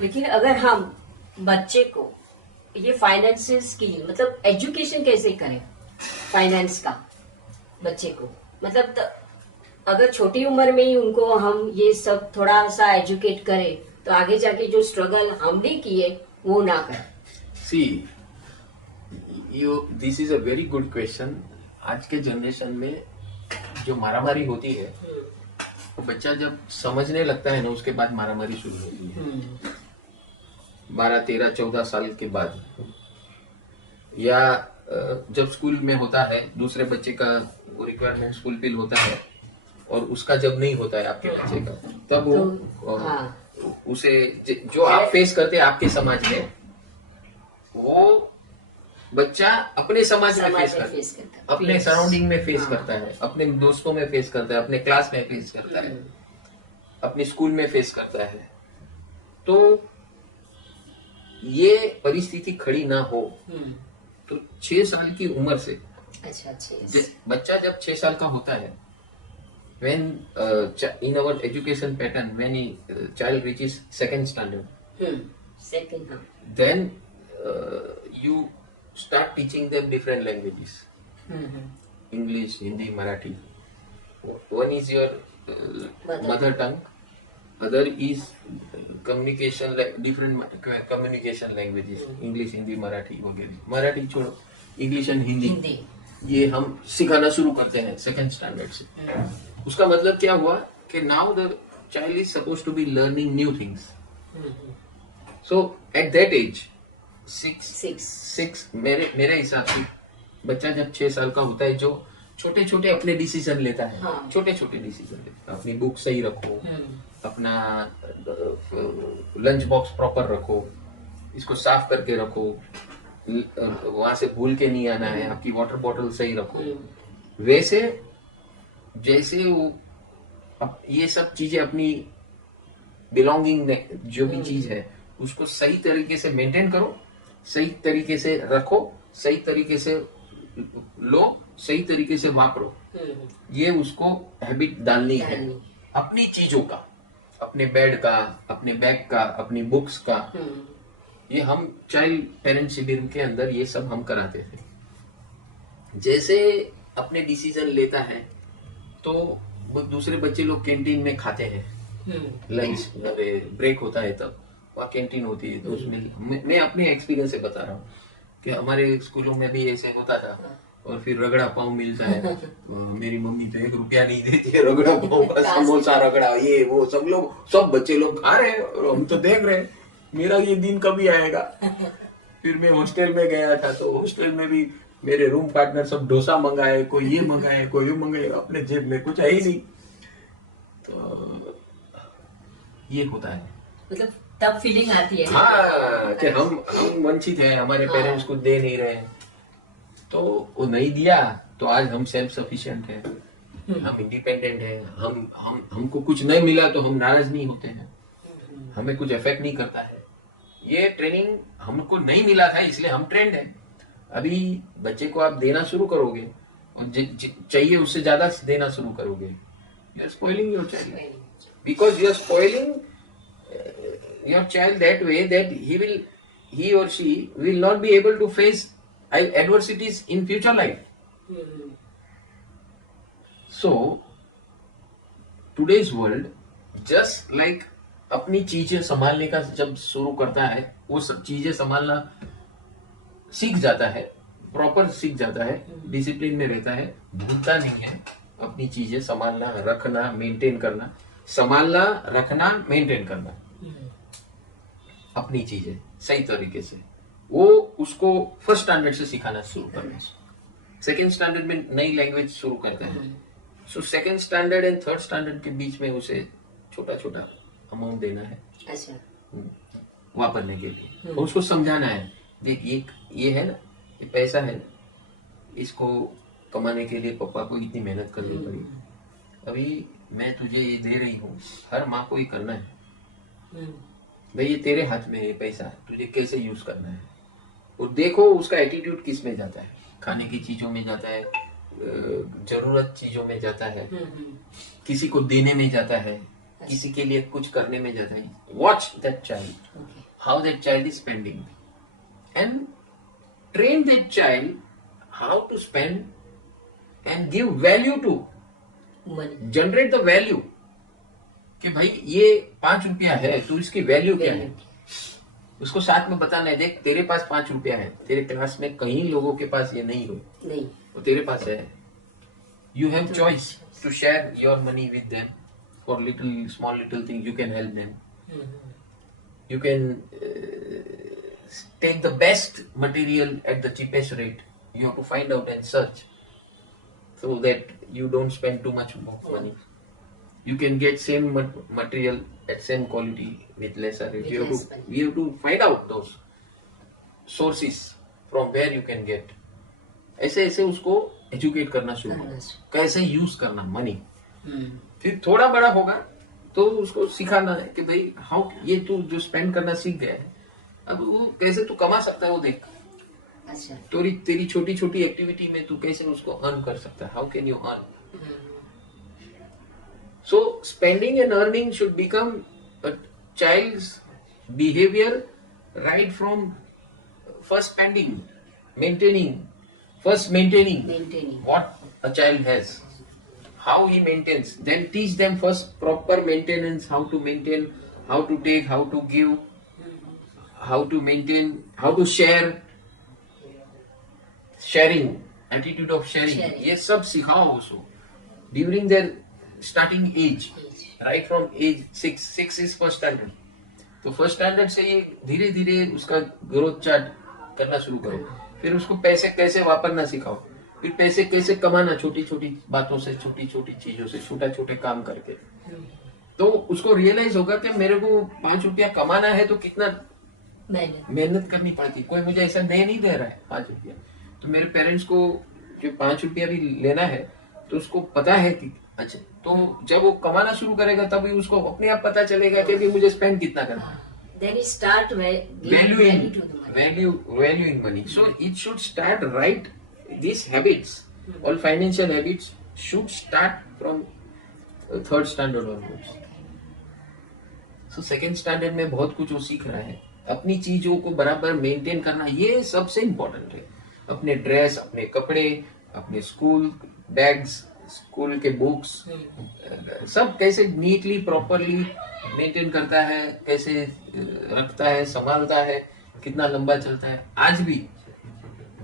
लेकिन अगर हम बच्चे को ये फाइनेंशियल स्किल मतलब एजुकेशन कैसे करें फाइनेंस का बच्चे को, मतलब अगर छोटी उम्र में ही उनको हम ये सब थोड़ा सा एजुकेट करें तो आगे जाके जो स्ट्रगल हमने किए वो ना करें। See this is a very good question. आज के जनरेशन में जो मारामारी होती है वो बच्चा जब समझने लगता है ना उसके बाद मारामारी शुरू होती है। 12, 13, 14 साल के बाद, या जब स्कूल में होता है दूसरे बच्चे का वो रिक्वायरमेंट फुलफिल होता है और उसका जब नहीं होता है आपके बच्चे का, तब वो उसे जो आप फेस करते हैं आपके समाज में, वो बच्चा अपने समाज में फेस करता है, अपने सराउंडिंग में फेस करता है, अपने दोस्तों में फेस करता है, अपने क्लास में फेस करता है, अपने स्कूल में फेस करता है। तो ये परिस्थिति खड़ी ना हो तो 6 साल की उम्र से, अच्छा, बच्चा जब 6 साल का होता है, when in our education pattern, when child reaches second standard, then you start teaching them different languages, English, Hindi, Marathi. One is your mother tongue, other is communication, like different communication languages, English, Hindi, Marathi वगैरह। मराठी छोड़ो, English and Hindi ये हम सिखाना शुरू करते हैं second standard से। उसका मतलब क्या हुआ कि now the child is suppose to be learning new things. So at that age 6 मेरे हिसाब से बच्चा जब 6 साल का होता है, जो छोटे छोटे अपने डिसीजन लेता है, छोटे छोटे डिसीजन लेता है, अपनी बुक सही रखो, अपना लंच बॉक्स प्रॉपर रखो, इसको साफ करके रखो, वहां से भूल के नहीं आना है, आपकी वाटर बॉटल सही रखो। वैसे जैसे वो ये सब चीजें अपनी बिलोंगिंग जो भी चीज है उसको सही तरीके से मेंटेन करो, सही तरीके से रखो, सही तरीके से लो, सही तरीके से वापरो। ये उसको हैबिट डालनी है अपनी चीजों का, अपने बेड का, अपने बैग का, अपनी बुक्स का। ये हम चाइल्ड पेरेंट शिविर के अंदर ये सब हम कराते थे। जैसे अपने डिसीजन लेता है तो दूसरे बच्चे लोग कैंटीन में खाते हैं, लंच ब्रेक होता है तब वहाँ कैंटीन होती है, तो उसमें मैं अपने एक्सपीरियंस से बता रहा हूँ कि हमारे स्कूलों में भी ऐसे होता था। और फिर रगड़ा पाव मिलता है, मेरी मम्मी तो 1 रुपया नहीं देती है, रगड़ा पाव का समोसा रगड़ा ये वो सब बच्चे लोग खा रहे हैं और हम तो देख रहे हैं, मेरा ये दिन कभी आएगा। फिर मैं हॉस्टल में गया था, तो हॉस्टल में भी मेरे रूम पार्टनर सब डोसा मंगाए, कोई ये मंगाए, कोई ये मंगाए, अपने जेब में कुछ है ही नहीं। तो ये होता है, मतलब तब फीलिंग आती है हाँ कि हम वंचित हैं, हमारे पेरेंट्स कुछ दे नहीं रहे हैं। तो वो नहीं दिया तो आज हम सेल्फ सफिशिएंट हैं, हम इंडिपेंडेंट हैं, हमको कुछ नहीं मिला तो हम नाराज नहीं होते हैं, हमें कुछ इफेक्ट नहीं करता है। ये ट्रेनिंग हमको नहीं मिला था इसलिए हम ट्रेंड हैं। अभी बच्चे को आप देना शुरू करोगे और चाहिए उससे ज्यादा देना शुरू करोगे, you are spoiling your child, because you are spoiling your child that way that he or she will not be able to face adversities in future life. So today's world just like अपनी चीजें संभालने का जब शुरू करता है, वो सब चीजें संभालना सीख जाता है, प्रॉपर सीख जाता है, डिसिप्लिन में रहता है, भूलता नहीं है अपनी चीजें संभालना, रखना, मेंटेन करना, संभालना, रखना, मेंटेन करना अपनी चीजें सही तरीके से। वो उसको फर्स्ट स्टैंडर्ड से सिखाना शुरू करना, सेकेंड स्टैंडर्ड में नई लैंग्वेज शुरू करते हैं। So second standard and third standard के बीच में उसे छोटा छोटा अमाउंट देना है वापरने के लिए, और उसको समझाना है, देख ये है ना, ये पैसा है, इसको कमाने के लिए पापा को इतनी मेहनत करनी पड़ी, अभी मैं तुझे ये दे रही हूँ, हर माँ को ये करना है भाई, ये तेरे हाथ में ये पैसा है, तुझे कैसे यूज करना है। और देखो उसका एटीट्यूड किस में जाता है, खाने की चीजों में जाता है, जरूरत चीजों में जाता है, किसी को देने में जाता है, किसी के लिए कुछ करने में जाता है। Watch that child. how that child is spending, and train that child how to spend and give value to, money generate the value कि भाई ये 5 रुपया है तो इसकी वैल्यू क्या है, उसको साथ में बताना है, देख तेरे पास 5 रुपया है, तेरे क्लास में कई लोगों के पास ये नहीं हो, नहीं वो तेरे पास है, you have choice to share your money with them for small little things. You can help them, you can take the best material at the cheapest rate. You have to find out and search so that you don't spend too much more money. You can get same material at same quality with lesser rate. We have to find out those sources from where you can get. ऐसे ऐसे उसको educate करना शुरू करो, कैसे use करना money. फिर थोड़ा बड़ा होगा तो उसको सिखाना है कि भाई हाउ ये तू जो स्पेंड करना सीख गया है, अब वो कैसे तू कमा सकता है वो देख। अच्छा तेरी छोटी छोटी एक्टिविटी में तू कैसे उसको अर्न कर सकता है, how can you earn. So spending and earning should become a child's behaviour right from first spending, maintaining what a child has, how he maintains, then teach them first proper maintenance, how to maintain, how to take, how to give, how to maintain, how to sharing, attitude of sharing. ये सब सिखाओ उसको during their starting age, right from age 6 is first standard. तो first standard से ये धीरे धीरे उसका ग्रोथ चार्ट करना शुरू करो। फिर उसको पैसे कैसे वापरना सिखाओ, फिर पैसे कैसे कमाना, छोटी छोटी बातों से, छोटी छोटी चीजों से, छोटा छोटे काम करके। तो उसको रियलाइज होगा कि मेरे को 5 रुपया कमाना है तो कितना मेहनत करनी पड़ती। कोई मुझे ऐसा नहीं दे रहा है 5 रुपया, तो मेरे पेरेंट्स को जो 5 रुपया भी लेना है तो उसको पता है कि अच्छा, तो जब वो कमाना शुरू करेगा तभी उसको अपने आप पता चलेगा कि भी मुझे स्पेंड कितना करना है। Then it start valuing money. So it should start right. These habits, all financial habits, should start from third standard onwards. So second standard में बहुत कुछ वो सीख रहा है, अपनी चीजों को बराबर मेंटेन करना ये सबसे इम्पोर्टेंट है। अपने ड्रेस, अपने कपड़े, अपने स्कूल बैग्स, स्कूल के बुक्स, सब कैसे नीटली प्रॉपरली मेंटेन करता है, कैसे रखता है, संभालता है, कितना लंबा चलता है। आज भी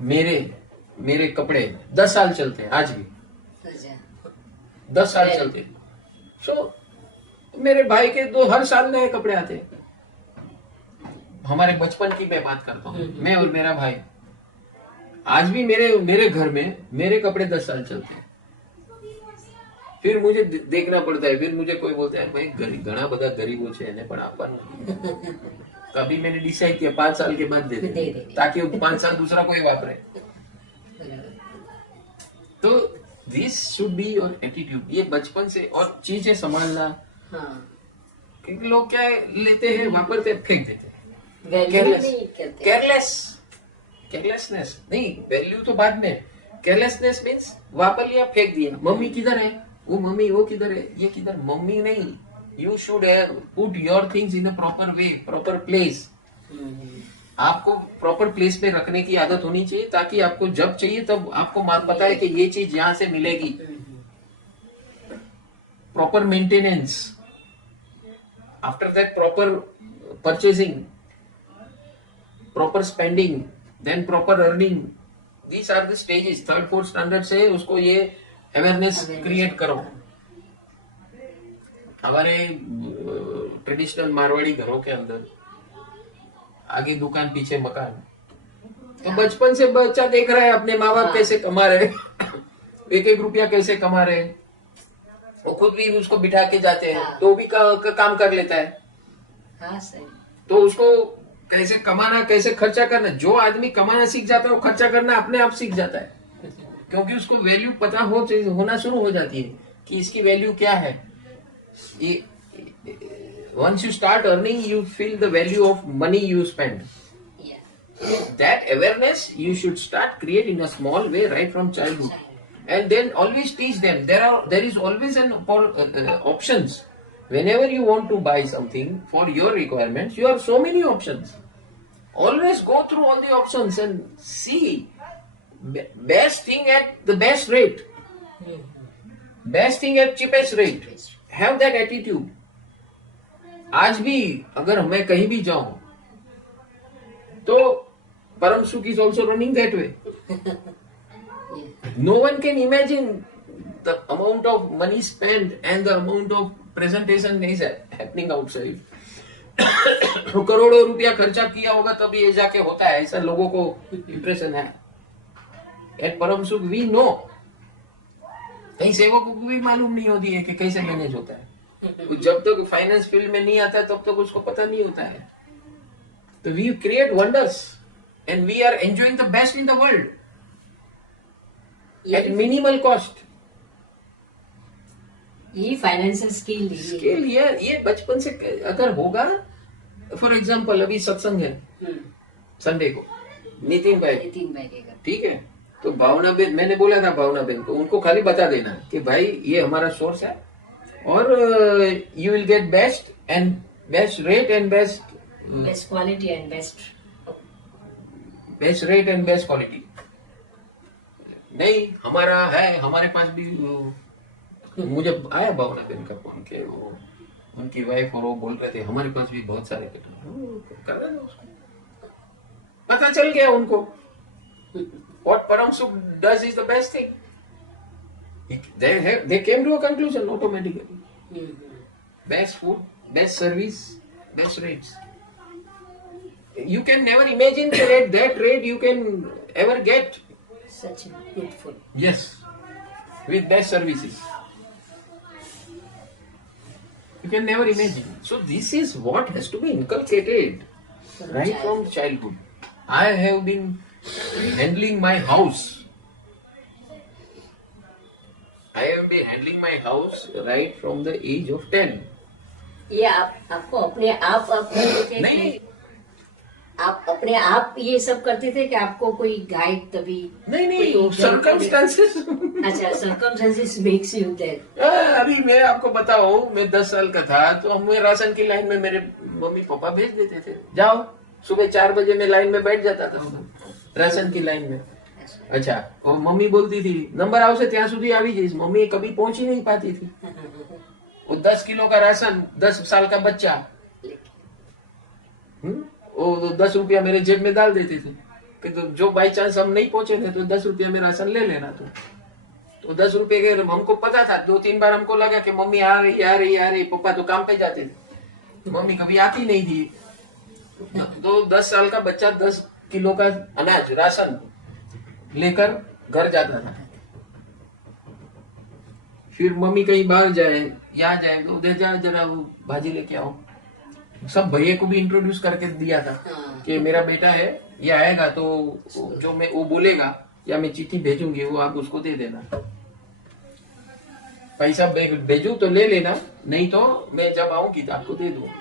मेरे कपड़े 10 साल चलते हैं, आज भी 10 साल चलते हैं। सो मेरे भाई के तो हर साल नए कपड़े आते हैं। हमारे बचपन की मैं बात करता हूँ, मैं और मेरा भाई, आज भी मेरे घर में मेरे कपड़े 10 साल चलते हैं। फिर मुझे देखना पड़ता है, फिर मुझे कोई बोलता है भाई घना બધા ગરીબો છે એને પણ આપવાનું। कभी मैंने डिसाइड किया 5 साल के बाद दे दे ताकि 5 साल दूसरा कोई वापरे। तो this should be your attitude, ये बचपन से। और चीजें संभालना, क्योंकि लोग क्या लेते हैं, वापरते, फेंक देते हैं। केयरलेसनेस नहीं, वैल्यू तो बाद में। केयरलेसनेस मीन्स वापर लिया, फेंक दिया। मम्मी किधर है, वो मम्मी वो किधर है, ये किधर, मम्मी नहीं। You should put your things in a proper way, proper place. आपको प्रॉपर प्लेस पे रखने की आदत होनी चाहिए, ताकि आपको जब चाहिए तब आपको पता है कि ये चीज यहाँ से मिलेगी। Proper maintenance, after that proper purchasing, proper spending, then proper earning. These are the stages. 3rd 4th standard से उसको ये अवेयरनेस क्रिएट करो। हमारे ट्रेडिशनल मारवाड़ी घरों के अंदर आगे दुकान, पीछे मकान। तो बचपन से बच्चा देख रहा है अपने माँ बाप कैसे कमा रहे, 1-1 रुपया कैसे कमा रहे। वो खुद भी उसको बिठा के जाते हैं तो भी काम कर लेता है। हाँ सही। तो उसको कैसे कमाना, कैसे खर्चा करना, जो आदमी कमाना सीख जाता है वो खर्चा करना अपने आप सीख जाता है, क्योंकि उसको वैल्यू पता होना शुरू हो जाती है कि इसकी वैल्यू क्या है। once you start earning, you feel the value of money you spend. That awareness you should start create in a small way right from childhood, and then always teach them. There is always an options whenever you want to buy something for your requirements, you have so many options. Always go through all the options and see best thing at the best rate, best thing at cheapest rate. Have that attitude. आज भी अगर मैं कहीं भी जाऊं तो परम सुख is also running that way. No one can imagine the amount of money spent and the amount of presentation is happening outside. करोड़ों रुपया खर्चा किया होगा तभी ये जाके होता है, ऐसा लोगों को इंप्रेशन है. एट परम सुख वी नो, कई सेवकों को भी मालूम नहीं होती है कि कैसे मैनेज होता है. तो जब तक फाइनेंस फील्ड में नहीं आता तब तक उसको पता नहीं होता है. तो we create wonders and we are enjoying the best in the world at minimal cost. ये फाइनेंशियल स्किल ये बचपन से अगर होगा. फॉर एग्जाम्पल अभी सत्संग है संडे को, नितिन भाई का ठीक है, तो भावना बेन, मैंने बोला था भावना बेन को, उनको खाली बता देना कि भाई ये हमारा सोर्स है और you will get best and best rate and best quality and best rate and best quality. नहीं हमारा है, हमारे पास भी मुझे आया भावना बेन का फोन के वो उनकी वाइफ और वो बोल रहे थे हमारे पास भी बहुत सारे कर रहे थे उसको. पता चल गया उनको what Param Sukh does is the best thing. They came to a conclusion automatically. Best food, best service, best rates. You can never imagine that at that rate you can ever get such good food. Yes, with best services. You can never imagine. So this is what has to be inculcated right from childhood. I have been handling my house. I have been handling my house right from the age of 10. ये आपको अपने आप नहीं, आप अपने आप ये सब करते थे कि आपको कोई गाइड तभी नहीं circumstances. अच्छा, circumstances makes you that. अभी मैं आपको बताऊं, मैं 10 साल का था तो हमें राशन की लाइन में मेरे मम्मी पापा भेज देते थे, जाओ सुबह 4 बजे में लाइन में बैठ जाता था राशन की लाइन में. अच्छा, और मम्मी बोलती थी नंबर आवશે ત્યાં સુધી આવી જઈશ. मम्मी कभी पहुंच ही नहीं पाती थी. वो 10 किलो का राशन, 10 साल का बच्चा, वो 10 रुपया मेरे जेब में डाल देते थे कि तो जो बाई चांस हम नहीं पहुंचे थे तो 10 रुपया में राशन ले लेना. तो 10 रुपये के हमको पता था, 2-3 बार हमको लगा कि मम्मी आ रही, पापा तो काम पे जाते थे, मम्मी कभी आती नहीं थी. तो 10 साल का बच्चा 10 किलो का अनाज राशन लेकर घर जाता था. फिर मम्मी कहीं बाहर जाए या जाए तो दे जा जरा वो भाजी लेके आओ. सब भैया को भी इंट्रोड्यूस करके दिया था कि मेरा बेटा है, ये आएगा तो जो मैं वो बोलेगा या मैं चिट्ठी भेजूंगी वो आप उसको दे देना. पैसा भेजू तो ले लेना, नहीं तो मैं जब आऊंगी तो आपको दे दूंगी.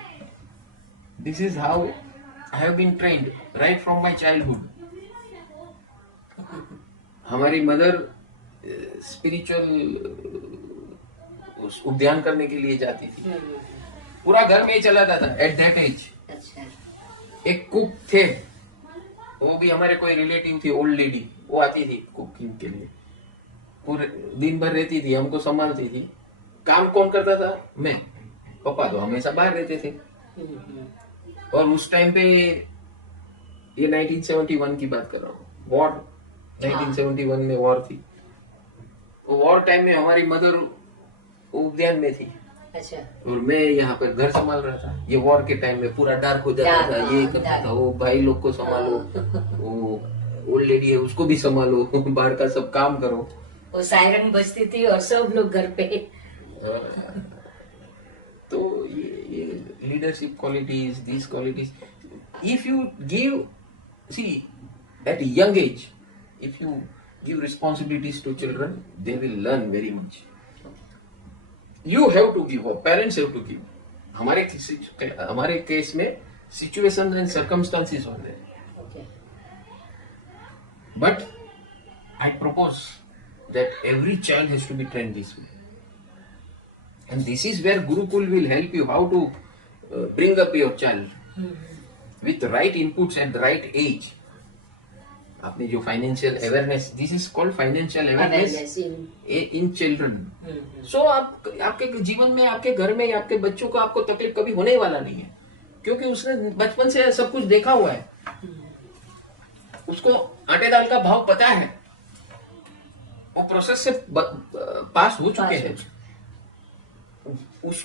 This is how I have been trained right from my childhood. हमारी मदर स्पिरिचुअल उद्यान करने के लिए जाती थी, पूरा घर में ही चलाता था एट दैट एज. एक कुक थे, वो भी हमारे कोई रिलेटिव थी, ओल्ड लेडी, वो आती थी कुकिंग के लिए, पूरे दिन भर रहती थी, हमको संभालती थी. काम कौन करता था? मैं. पापा तो हमेशा बाहर रहते थे. और उस टाइम पे ये 1971 की बात कर रहा हूँ, वॉर 1971 में वॉर थी. तो वॉर टाइम में हमारी मदर उद्यान में थी. अच्छा. और मैं यहाँ पर घर संभाल रहा था. ये वॉर के टाइम में पूरा डार्क हो जाता था, ये करता था, वो भाई लोग को संभालो, वो ओल्ड लेडी है उसको भी संभालो, बाहर का सब काम करो. वो सायरन बजती थी और सब लोग घर पे. तो ये leadership qualities, these qualities, if you give, see, at a young age, if you give responsibilities to children, they will learn very much. You have to give, or parents have to give. हमारे case में situations and circumstances होते हैं. Okay. But I propose that every child has to be trained this way. And this is where Gurukul will help you how to bring up your child with right inputs at the right age. आपने जो financial awareness, this is called financial awareness in children. So आप आपके जीवन में, आपके घर में, आपके बच्चों को आपको तकलीफ कभी होने वाला नहीं है, क्योंकि उसने बचपन से सब कुछ देखा हुआ है. उसको आटे दाल का भाव पता है, वो प्रोसेस से पास हो चुके हैं. उस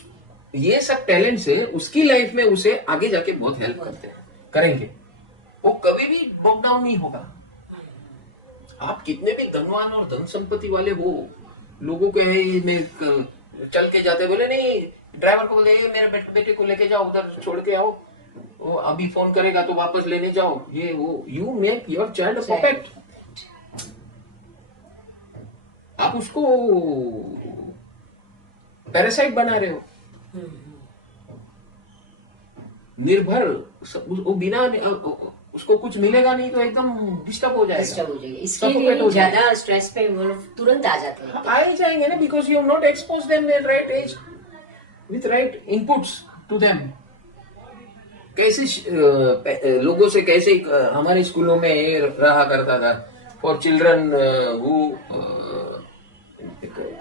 ये सब टैलेंट से उसकी लाइफ में उसे आगे जाके बहुत हेल्प करते हैं, करेंगे. वो कभी भी बॉक डाउन नहीं होगा. आप कितने भी धनवान और धन संपत्ति वाले हो, लोगों को में चल के जाते, बोले नहीं, ड्राइवर को बोले मेरे बेटे को लेके जाओ, उधर छोड़ के आओ, वो अभी फोन करेगा तो वापस लेने जाओ, ये वो. You make your child perfect. आप उसको पैरासाइट बना रहे हो, निर्भर. वो बिना उसको कुछ मिलेगा नहीं तो एकदम डिस्टर्ब हो जाएगा. इसके लिए ज्यादा स्ट्रेस पे वो लोग तुरंत आ जाते हैं. आ ही जाएंगे ना, because you have not expose them at right age with right inputs to them. कैसे लोगों से कैसे हमारे स्कूलों में ये रहा करता था फॉर चिल्ड्रन हु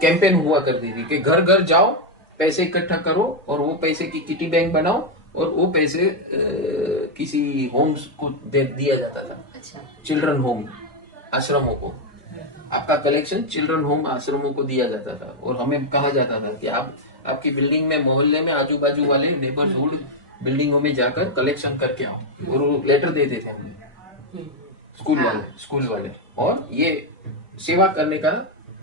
कैंपेन हुआ करती थी कि घर घर जाओ, पैसे इकट्ठा करो और वो पैसे की किटी बैंक बनाओ और वो पैसे किसी होम्स को दिया जाता था. अच्छा. चिल्ड्रन होम, आश्रमों को. आपका कलेक्शन चिल्ड्रन होम, आश्रमों को दिया जाता था. और हमें कहा जाता था कि आप आपकी बिल्डिंग में, मोहल्ले में, आजू बाजू वाले नेबरहुड बिल्डिंगों में जाकर कलेक्शन करके आओ. और वो लेटर देते थे हमें स्कूल वाले. और ये सेवा करने का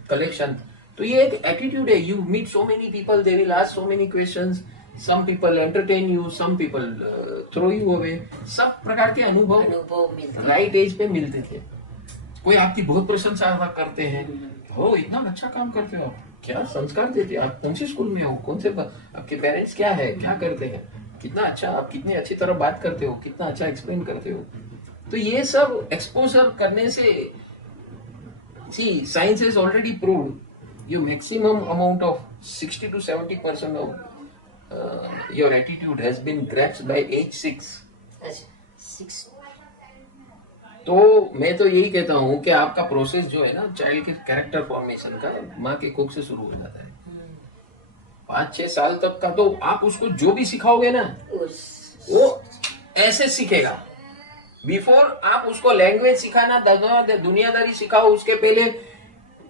कलेक्शन. तो ये एक एटीट्यूड है. You meet so many people, they will ask so many questions. Some people entertain you, some people throw you away. सब प्रकार के अनुभव राइट एज पे मिलते थे. कोई आपकी बहुत प्रशंसा करते हैं, हो इतना अच्छा काम करते हो, क्या संस्कार देते, आप कौन से स्कूल में हो, कौन से आपके पेरेंट्स क्या है, क्या करते हैं, कितना अच्छा, आप कितने अच्छी तरह बात करते हो, कितना अच्छा एक्सप्लेन करते हो. तो ये सब एक्सपोजर करने से, see science is already proved your maximum amount of 60 to 70% of your attitude has been grasped by age 6. तो मैं तो यही कहता हूँ कि आपका प्रोसेस जो है ना चाइल्ड के कैरेक्टर फॉर्मेशन का, माँ के कोख से शुरू हो जाता है. 5-6 साल तक का तो आप उसको जो भी सिखाओगे ना वो ऐसे सीखेगा. बिफोर आप उसको लैंग्वेज सिखाना, दुनियादारी सिखाओ, उसके पहले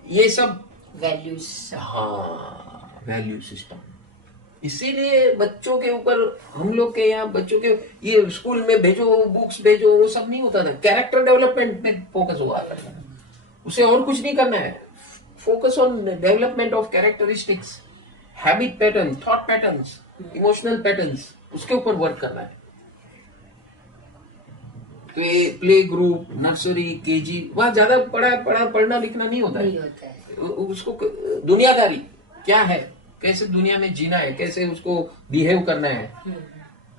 ये सब वैल्यूज. हाँ, वैल्यू सिस्टम. इसीलिए बच्चों के ऊपर, हम लोग के यहाँ बच्चों के ये स्कूल में भेजो, बुक्स भेजो, वो सब नहीं होता था. कैरेक्टर डेवलपमेंट में फोकस हुआ करना है, उसे और कुछ नहीं करना है. Focus on development of characteristics, habit pattern, thought patterns, emotional patterns, उसके ऊपर वर्क करना है. प्ले ग्रुप, नर्सरी, केजी, वहां ज्यादा पढ़ना लिखना नहीं होता है. उसको दुनियादारी क्या है, कैसे दुनिया में जीना है, कैसे उसको बिहेव करना है,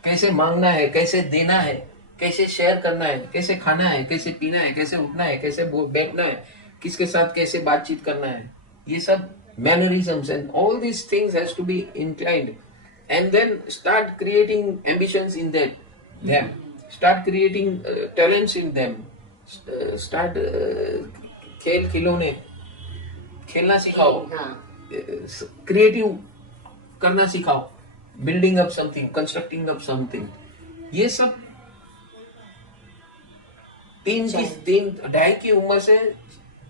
कैसे मांगना है, कैसे देना है, कैसे शेयर करना है, कैसे खाना है, कैसे पीना है, कैसे उठना है, कैसे बैठना है, किसके साथ कैसे बातचीत करना है. ये सब mannerisms and all these things has to be inclined. And then start creating ambitions in them, start creating talents in them, start खिलौने खेलना सिखाओ, क्रिएटिव करना सिखाओ, building up something, constructing up something. ये सब 3-2.5 की उम्र से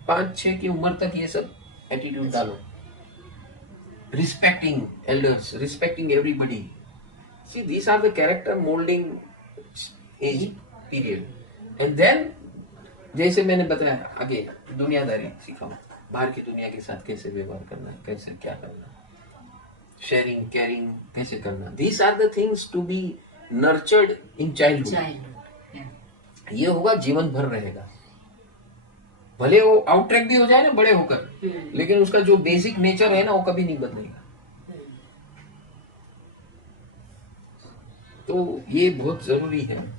5-6 की उम्र तक ये सब एटीट्यूड डालो. Respecting elders, respecting everybody. See these are the character moulding age period. And then जैसे मैंने बताया आगे दुनियादारी सिखाओ, बाहर की दुनिया के साथ कैसे व्यवहार करना है, कैसे क्या करना, शेयरिंग, केयरिंग कैसे करना. These are the things to be nurtured in childhood. ये होगा, जीवन भर रहेगा. भले वो आउट ट्रैक भी हो जाए ना बड़े होकर, लेकिन उसका जो बेसिक नेचर है ना वो कभी नहीं बदलेगा. तो ये बहुत जरूरी है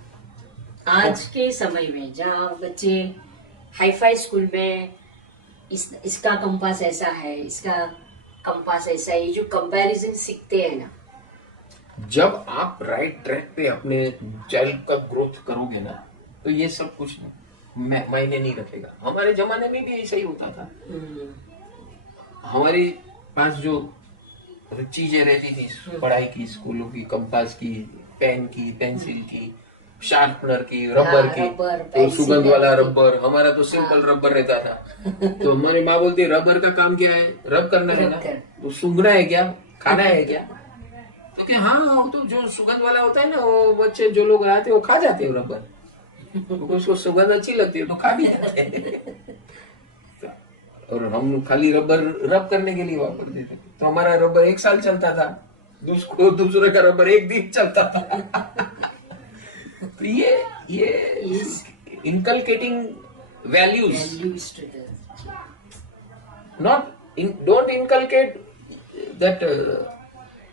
आज के समय में, जहाँ बच्चे हाईफाई स्कूल में इसका कंपास ऐसा है, इसका कंपास ऐसा है, ये जो कंपैरिजन सीखते हैं ना, जब आप राइट ट्रैक पे अपने चाइल्ड का ग्रोथ करोगे ना, तो ये सब कुछ मायने नहीं रखेगा। हमारे जमाने में भी ऐसा ही होता था। हमारे पास जो चीजें रहती थी पढ़ाई की, स्कूलों की, कंपास की, पेन की, पेंसिल की, शार्पनर की, रबर की, रबर, तो पेंसिल, सुगंध वाला पेंसिल। रबर, हमारा तो सिंपल रबर रहता था। तो हमारी माँ बोलती रबर का काम क्या है, रब करना है ना, रब कर। तो सूंघना है क्या, खाना है क्या? तो क्या, हाँ वो तो जो सुगंध वाला होता है ना, वो बच्चे जो लोग आते हैं वो खा जाते हैं रबर, क्योंकि उसको सुगंध अच्छी लगती है तो खा भी जाते हैं। और हम खाली रबर रब करने के लिए वापरते थे, तो हमारा रबर 1 साल चलता था, दूसरे का रबर 1 दिन चलता था। तो ये inculcating values, values to the, don't inculcate that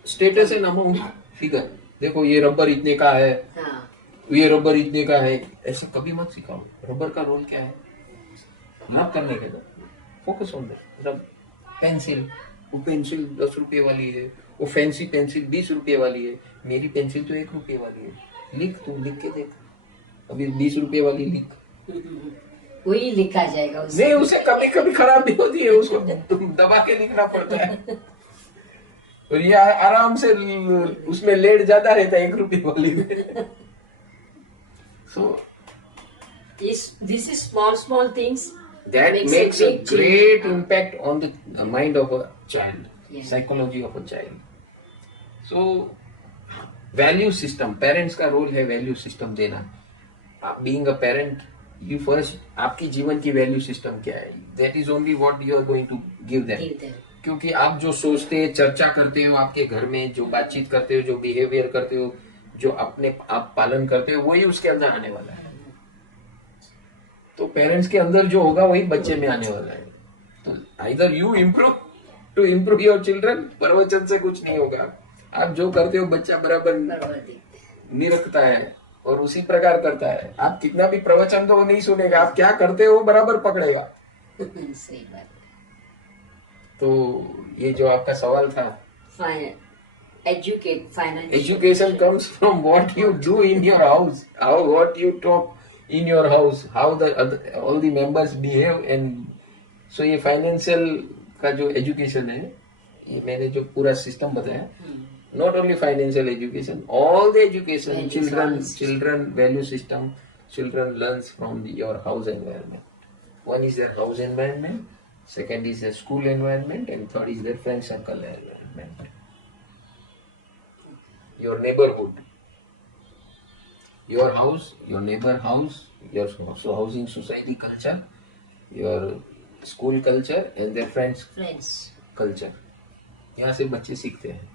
status and amount figure. देखो ये रबर इतने का है, हाँ, ये रबर इतने का है, ऐसे कभी मत सिखाओ। रबर का रोल क्या है, रब करने के लिए, फोकस ऑन दैट। रब पेंसिल, वो पेंसिल 10 रुपए वाली है, वो फैंसी पेंसिल 20 रुपए वाली है, मेरी पेंसिल तो 1 रुपए वाली है। लिख, तुम लिख के देख, अभी 20 रुपए वाली लिख, वही लिखा जाएगा उससे। नहीं उसे कभी कभी खराब भी होती है, उसको दबा के लिखना पड़ता है। और ये आराम से उसमें लेट जाता रहता है 1 रुपए वाली में। सो this is small things that makes a big great change. impact on the mind of a child, Yeah. psychology of a child. So value system, parents का रोल है वैल्यू सिस्टम देना। Being a parent, you first, आपकी जीवन की value system क्या है, that is only what you are going to give them. Give them. क्योंकि आप जो सोचते हैं, चर्चा करते हो आपके घर में, जो बातचीत करते हो, जो बिहेवियर करते हो, जो अपने आप पालन करते हो, वही उसके अंदर आने वाला है। तो पेरेंट्स के अंदर जो होगा वही बच्चे में आने वाला है। तो either you improve your children, प्रवचन से कुछ नहीं होगा। आप जो करते हो बच्चा बराबर बराबर देखते निरखता है और उसी प्रकार करता है। आप कितना भी प्रवचन दो, वो नहीं सुनेगा, आप क्या करते हो बराबर पकड़ेगा। हैं। सही बात। तो ये जो आपका सवाल था, Educate, financial education comes from what you do in your house, what you talk in your house, how all the members behave, and so ये फाइनेंशियल का जो एजुकेशन है, ये मैंने जो पूरा सिस्टम बताया, not only financial education, all the education, Values, children value system, children learns from your house environment. One is their house environment, second is their school environment, and third is their friend circle environment. Your neighborhood, your house, your neighbor house, your housing society culture, your school culture, and their friends culture. यहाँ से बच्चे सीखते हैं।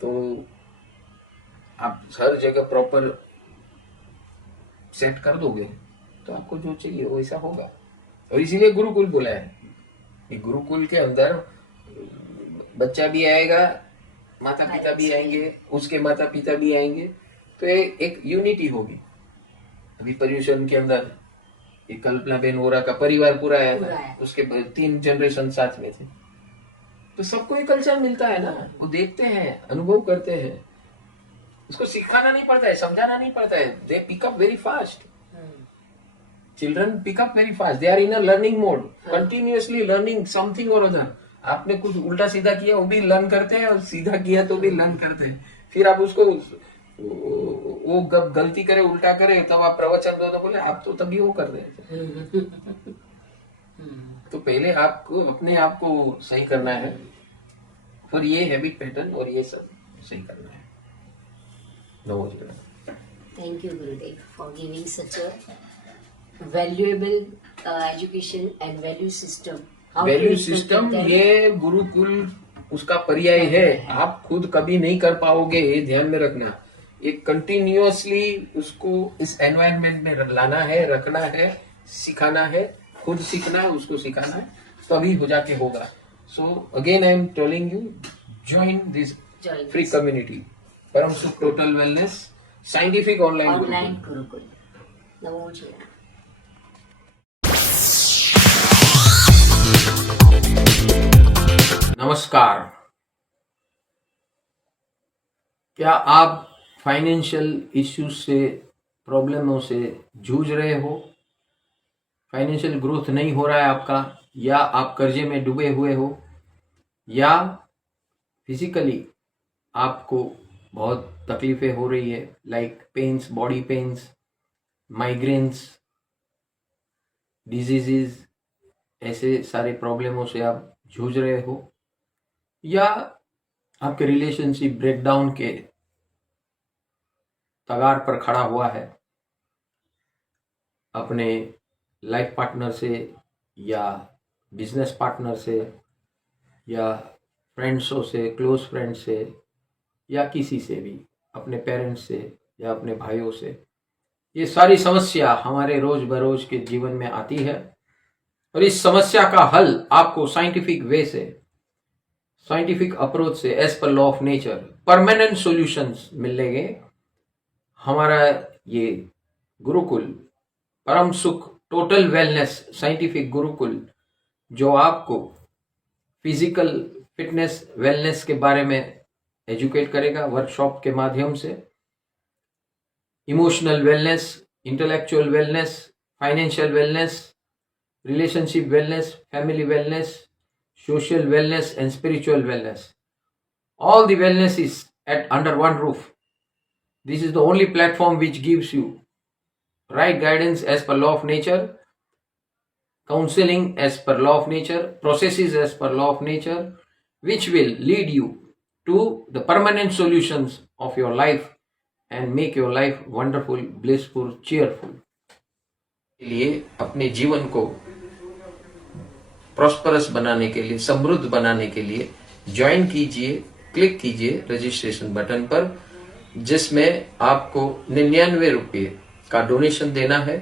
तो आप हर जगह proper set कर दोगे तो आपको जो चाहिए वैसा होगा। और इसीलिए गुरुकुल बोला है। ये गुरुकुल के अंदर बच्चा भी आएगा, माता पिता भी आएंगे, उसके माता पिता भी आएंगे, तो एक यूनिटी होगी। अभी पर्यूषण के अंदर एक कल्पना बेन वोरा का परिवार पूरा आया था, उसके 3 जनरेशन साथ में थे। तो सबको एक कल्चर मिलता है ना, वो देखते हैं, अनुभव करते हैं, उसको सिखाना नहीं पड़ता है, समझाना नहीं पड़ता है। They pick up very fast, children pick up very fast, they are in a learning mode, continuously learning something or other. आपने कुछ उल्टा सीधा किया वो भी लर्न करते हैं, और सीधा किया तो भी लर्न करते हैं। फिर आप उसको वो गलती करे, उल्टा करे, तब आप प्रवचन दो तो बोले आप तो तभी वो कर रहे थे। तो पहले आपको अपने आप को सही करना है, फिर ये हैबिट पैटर्न और ये सब सही करना है। नमस्कार। Thank you, Gurudev, for giving such a valuable education and value system. Value system ये गुरुकुल उसका पर्याय है। आप खुद कभी नहीं कर पाओगे, ये ध्यान में रखना। ये कंटिन्यूअसली उसको इस एनवायरनमेंट में लाना है, रखना है, सिखाना है, खुद सीखना है, उसको सिखाना है, तभी हो जाके होगा। So again I am telling you, join this free community, परम सुख total wellness scientific online Gurukul. नमो नमस्कार। क्या आप फाइनेंशियल इश्यूज से, प्रॉब्लमों से जूझ रहे हो? फाइनेंशियल ग्रोथ नहीं हो रहा है आपका, या आप कर्जे में डूबे हुए हो, या फिजिकली आपको बहुत तकलीफें हो रही है, like pains, body pains, migraines, diseases, ऐसे सारे प्रॉब्लमों से आप जूझ रहे हो, या आपके रिलेशनशिप ब्रेकडाउन के कगार पर खड़ा हुआ है अपने लाइफ पार्टनर से, या बिजनेस पार्टनर से, या फ्रेंड्सों से, क्लोज फ्रेंड से, या किसी से भी, अपने पेरेंट्स से या अपने भाइयों से। ये सारी समस्या हमारे रोज बरोज के जीवन में आती है, और इस समस्या का हल आपको साइंटिफिक वे से, साइंटिफिक अप्रोच से, as per law of nature, permanent solutions मिलेंगे। हमारा ये गुरुकुल परम सुख टोटल वेलनेस साइंटिफिक गुरुकुल, जो आपको फिजिकल फिटनेस वेलनेस के बारे में एजुकेट करेगा वर्कशॉप के माध्यम से, emotional wellness, intellectual wellness, financial wellness, relationship wellness, family wellness, social wellness, and spiritual wellness. All the wellness is at under one roof. This is the only platform which gives you right guidance as per law of nature, counseling as per law of nature, processes as per law of nature, which will lead you to the permanent solutions of your life and make your life wonderful, blissful, cheerful. लिए अपने जीवन को prosperous बनाने के लिए, समृद्ध बनाने के लिए ज्वाइन कीजिए, क्लिक कीजिए रजिस्ट्रेशन बटन पर, जिसमें आपको 99 रुपये का डोनेशन देना है